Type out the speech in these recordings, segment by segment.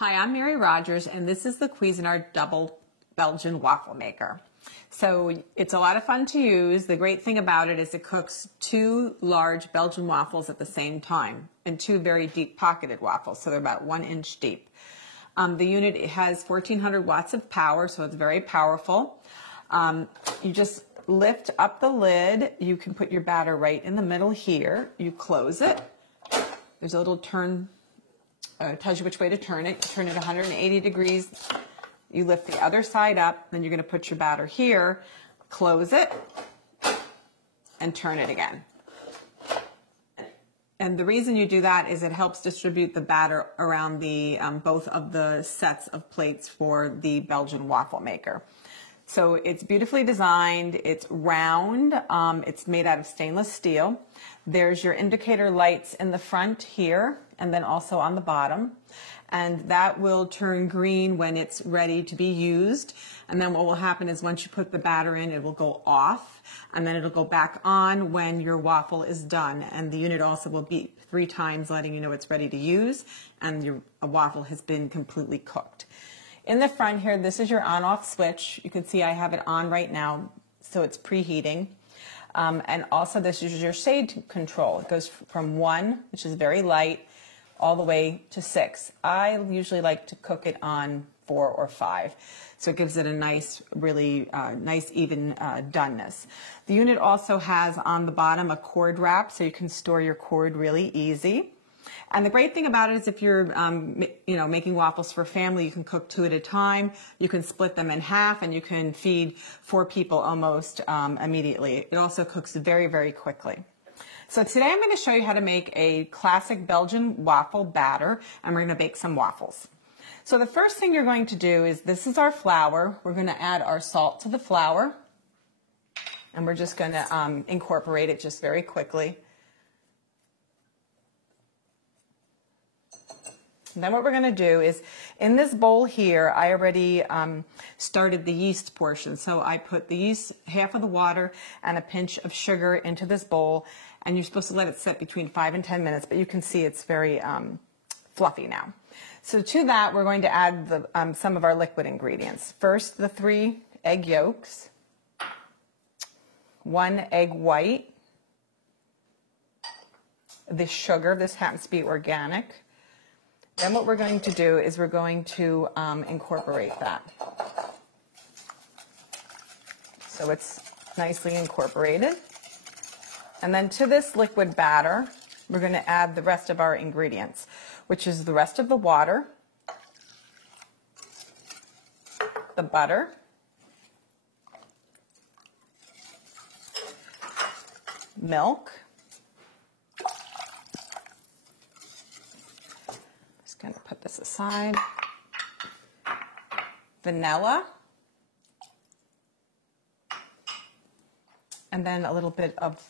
Hi, I'm Mary Rogers, and this is the Cuisinart Double Belgian Waffle Maker. So it's a lot of fun to use. The great thing about it is it cooks 2 large Belgian waffles at the same time, and 2 very deep pocketed waffles, so they're about 1 inch deep. The unit has 1400 watts of power, so it's very powerful. You just lift up the lid. You can put your batter right in the middle here. You close it. There's a little turn. Tells you which way to turn it. Turn it 180 degrees. You lift the other side up, then you're going to put your batter here, close it, and turn it again. And the reason you do that is it helps distribute the batter around the both of the sets of plates for the Belgian waffle maker. So it's beautifully designed, it's round, it's made out of stainless steel. There's your indicator lights in the front here and then also on the bottom. And that will turn green when it's ready to be used. And then what will happen is once you put the batter in, it will go off and then it'll go back on when your waffle is done. And the unit also will beep 3 times letting you know it's ready to use and your waffle has been completely cooked. In the front here, this is your on-off switch. You can see I have it on right now, so it's preheating. And also this is your shade control. It goes from 1, which is very light, all the way to 6. I usually like to cook it on 4 or 5. So it gives it a nice, really nice even doneness. The unit also has on the bottom a cord wrap, so you can store your cord really easy. And the great thing about it is if you're making waffles for family, you can cook 2 at a time. You can split them in half and you can feed 4 people almost immediately. It also cooks very, very quickly. So today I'm going to show you how to make a classic Belgian waffle batter, and we're going to bake some waffles. So the first thing you're going to do is, this is our flour. We're going to add our salt to the flour, and we're just going to incorporate it just very quickly. And then what we're going to do is, in this bowl here, I already started the yeast portion. So I put the yeast, half of the water, and a pinch of sugar into this bowl. And you're supposed to let it sit between 5 and 10 minutes, but you can see it's very fluffy now. So to that, we're going to add some of our liquid ingredients. First, the 3 egg yolks, 1 egg white, the sugar. This happens to be organic. Then what we're going to do is we're going to incorporate that. So it's nicely incorporated. And then to this liquid batter, we're going to add the rest of our ingredients, which is the rest of the water, the butter, milk, going to put this aside, vanilla, and then a little bit of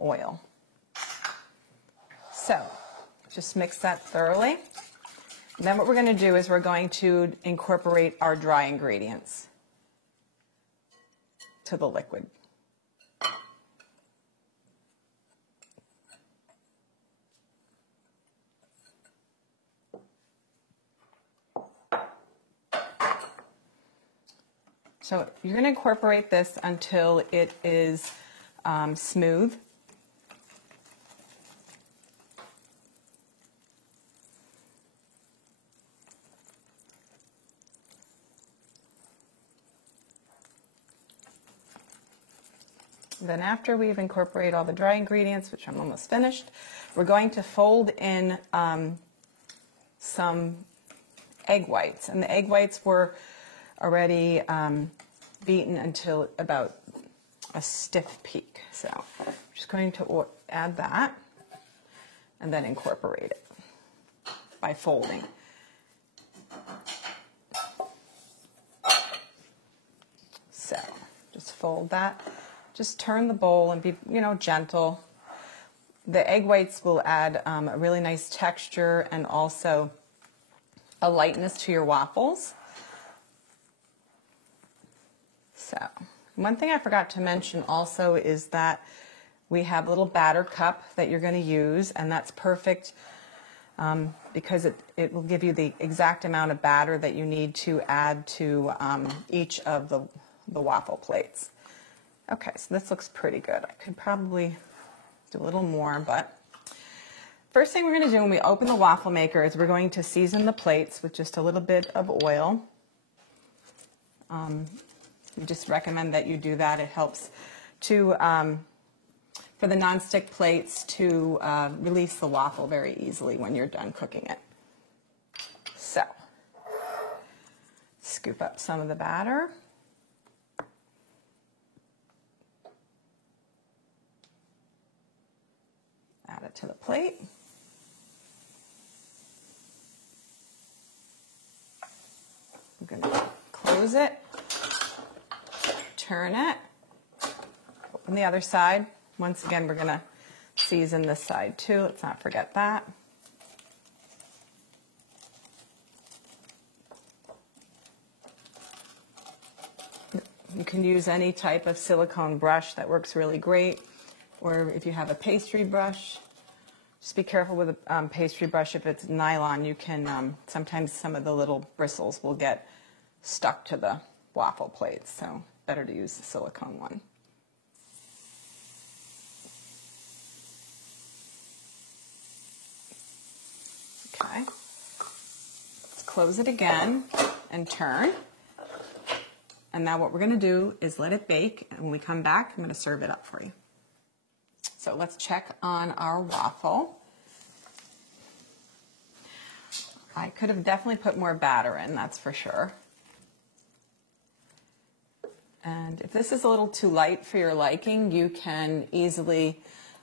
oil. So just mix that thoroughly. And then what we're going to do is we're going to incorporate our dry ingredients to the liquid. So you're going to incorporate this until it is smooth. Then after we've incorporated all the dry ingredients, which I'm almost finished, we're going to fold in some egg whites. And the egg whites were already beaten until about a stiff peak. So I'm just going to add that and then incorporate it by folding. So just fold that. Just turn the bowl and be, gentle. The egg whites will add a really nice texture and also a lightness to your waffles. So, one thing I forgot to mention also is that we have a little batter cup that you're going to use, and that's perfect because it will give you the exact amount of batter that you need to add to each of the waffle plates. Okay, so this looks pretty good. I could probably do a little more, but first thing we're going to do when we open the waffle maker is we're going to season the plates with just a little bit of oil. We just recommend that you do that. It helps to for the nonstick plates to release the waffle very easily when you're done cooking it. So, scoop up some of the batter. Add it to the plate. I'm going to close it, turn it, open the other side. Once again, we're going to season this side too. Let's not forget that. You can use any type of silicone brush that works really great, or if you have a pastry brush, just be careful with a pastry brush. If it's nylon, you can, sometimes some of the little bristles will get stuck to the waffle plates, so better to use the silicone one. Okay, let's close it again and turn. And now what we're going to do is let it bake, and when we come back, I'm going to serve it up for you. So let's check on our waffle. I could have definitely put more batter in, that's for sure. And if this is a little too light for your liking, you can easily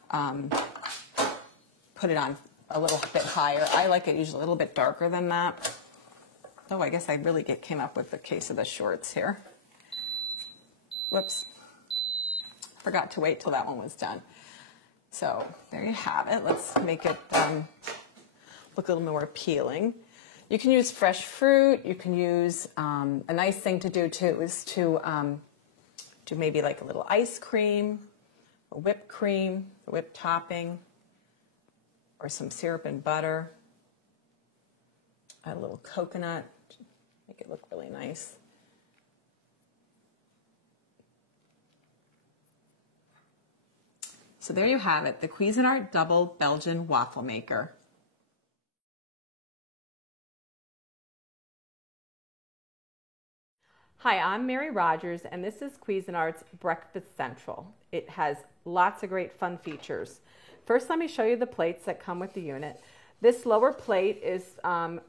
put it on a little bit higher. I like it usually a little bit darker than that. Oh, I guess I really came up with the case of the shorts here. Whoops. Forgot to wait till that one was done. So there you have it. Let's make it look a little more appealing. You can use fresh fruit. You can use, a nice thing to do too is to do maybe like a little ice cream, or whipped cream, a whipped topping, or some syrup and butter. Add a little coconut, make it look really nice. So there you have it, the Cuisinart Double Belgian Waffle Maker. Hi, I'm Mary Rogers, and this is Cuisinart's Breakfast Central. It has lots of great fun features. First, let me show you the plates that come with the unit. This lower plate is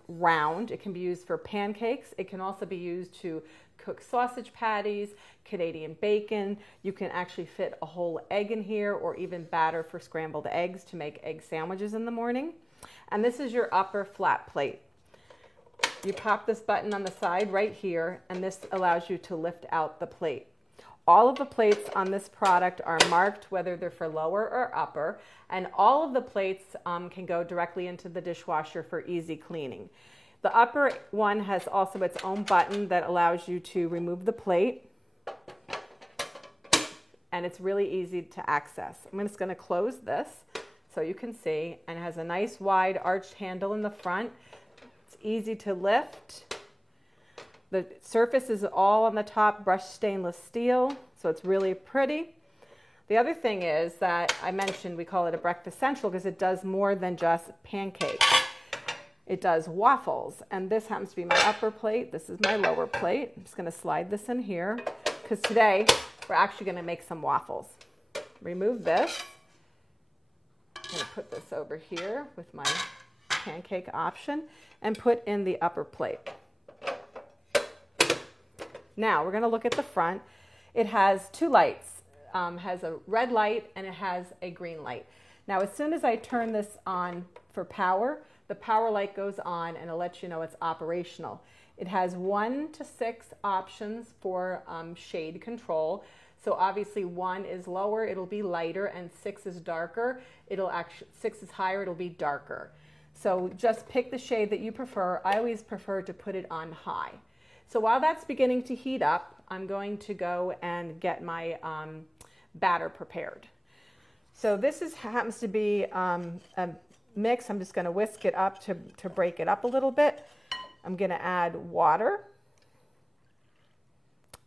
round. It can be used for pancakes. It can also be used to cook sausage patties, Canadian bacon. You can actually fit a whole egg in here, or even batter for scrambled eggs to make egg sandwiches in the morning. And this is your upper flat plate. You pop this button on the side right here, and this allows you to lift out the plate. All of the plates on this product are marked whether they're for lower or upper, and all of the plates can go directly into the dishwasher for easy cleaning. The upper one has also its own button that allows you to remove the plate, and it's really easy to access. I'm just going to close this so you can see, and it has a nice wide arched handle in the front. It's easy to lift. The surface is all on the top brushed stainless steel, so it's really pretty. The other thing is that I mentioned we call it a breakfast central because it does more than just pancakes. It does waffles, and this happens to be my upper plate. This is my lower plate. I'm just going to slide this in here because today we're actually going to make some waffles. Remove this. I'm going to put this over here with my pancake option and put in the upper plate. Now we're going to look at the front. It has two lights. Has a red light and it has a green light. Now as soon as I turn this on for power, the power light goes on and it'll let you know it's operational. It has 1 to 6 options for shade control. So obviously 1 is lower, it'll be lighter, and 6 is darker. 6 is higher, it'll be darker. So just pick the shade that you prefer. I always prefer to put it on high. So while that's beginning to heat up, I'm going to go and get my batter prepared. So this happens to be a mix, I'm just going to whisk it up to break it up a little bit. I'm going to add water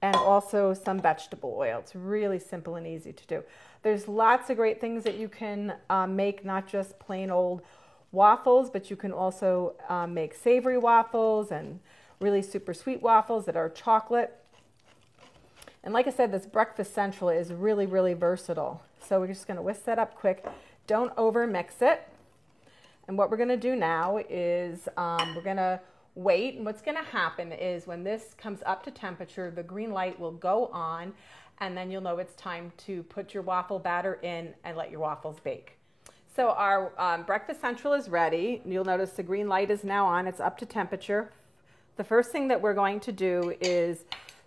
and also some vegetable oil. It's really simple and easy to do. There's lots of great things that you can make, not just plain old waffles, but you can also make savory waffles and really super sweet waffles that are chocolate. And like I said, this Breakfast Central is really, really versatile. So we're just going to whisk that up quick. Don't over mix it. And what we're going to do now is we're going to wait. And what's going to happen is when this comes up to temperature, the green light will go on, and then you'll know it's time to put your waffle batter in and let your waffles bake. So our Breakfast Central is ready. You'll notice the green light is now on. It's up to temperature. The first thing that we're going to do is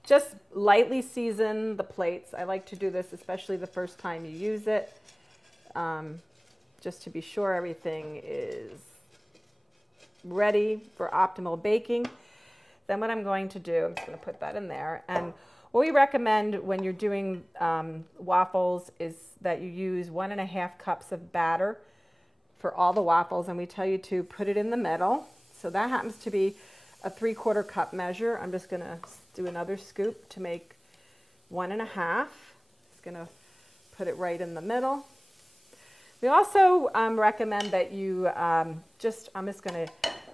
just lightly season the plates. I like to do this, especially the first time you use it, just to be sure everything is ready for optimal baking. Then what I'm going to do, I'm just going to put that in there. And what we recommend when you're doing waffles is that you use 1.5 cups of batter for all the waffles, and we tell you to put it in the middle. So that happens to be a 3/4 cup measure. I'm just going to do another scoop to make 1.5. Just going to put it right in the middle. We also recommend that you I'm just going to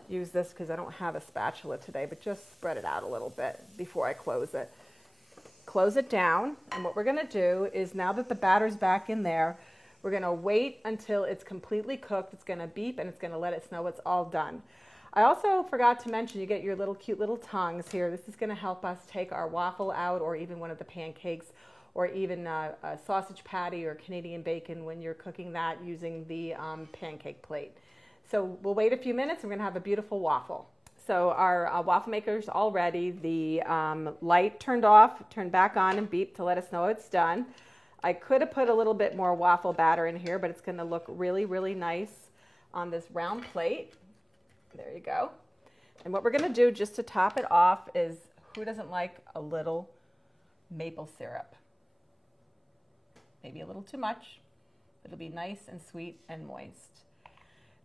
use this because I don't have a spatula today, but just spread it out a little bit before I close it. Close it down, and what we're going to do is, now that the batter's back in there, we're going to wait until it's completely cooked. It's going to beep, and it's going to let us know it's all done. I also forgot to mention, you get your cute little tongs here. This is going to help us take our waffle out, or even one of the pancakes, or even a sausage patty or Canadian bacon when you're cooking that using the pancake plate. So we'll wait a few minutes. We're going to have a beautiful waffle. So our waffle maker's all ready. The light turned off, turned back on, and beeped to let us know it's done. I could have put a little bit more waffle batter in here, but it's going to look really, really nice on this round plate. There you go. And what we're going to do just to top it off is, who doesn't like a little maple syrup? Maybe a little too much. It'll be nice and sweet and moist.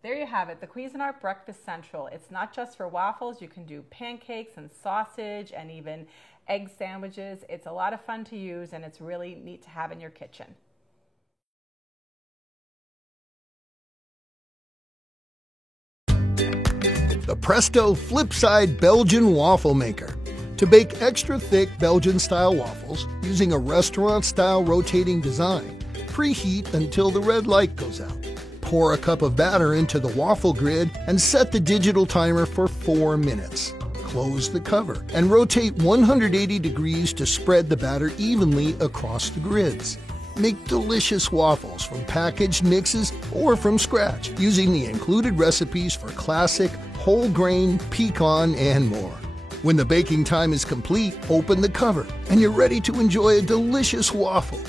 There you have it, the Cuisinart Breakfast Central. It's not just for waffles. You can do pancakes and sausage and even egg sandwiches. It's a lot of fun to use, and it's really neat to have in your kitchen. The Presto Flipside Belgian Waffle Maker. To bake extra thick Belgian-style waffles using a restaurant-style rotating design, preheat until the red light goes out. Pour a cup of batter into the waffle grid and set the digital timer for 4 minutes. Close the cover and rotate 180 degrees to spread the batter evenly across the grids. Make delicious waffles from packaged mixes or from scratch using the included recipes for classic, whole grain, pecan, and more. When the baking time is complete, open the cover and you're ready to enjoy a delicious waffle.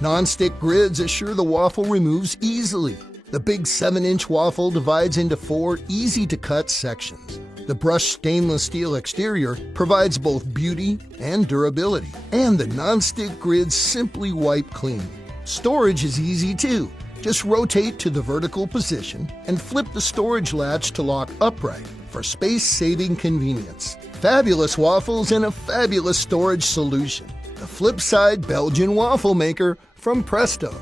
Non-stick grids assure the waffle removes easily. The big 7-inch waffle divides into 4 easy-to-cut sections. The brushed stainless steel exterior provides both beauty and durability, and the non-stick grids simply wipe clean. Storage is easy too. Just rotate to the vertical position and flip the storage latch to lock upright for space-saving convenience. Fabulous waffles and a fabulous storage solution. The Flipside Belgian Waffle Maker from Presto.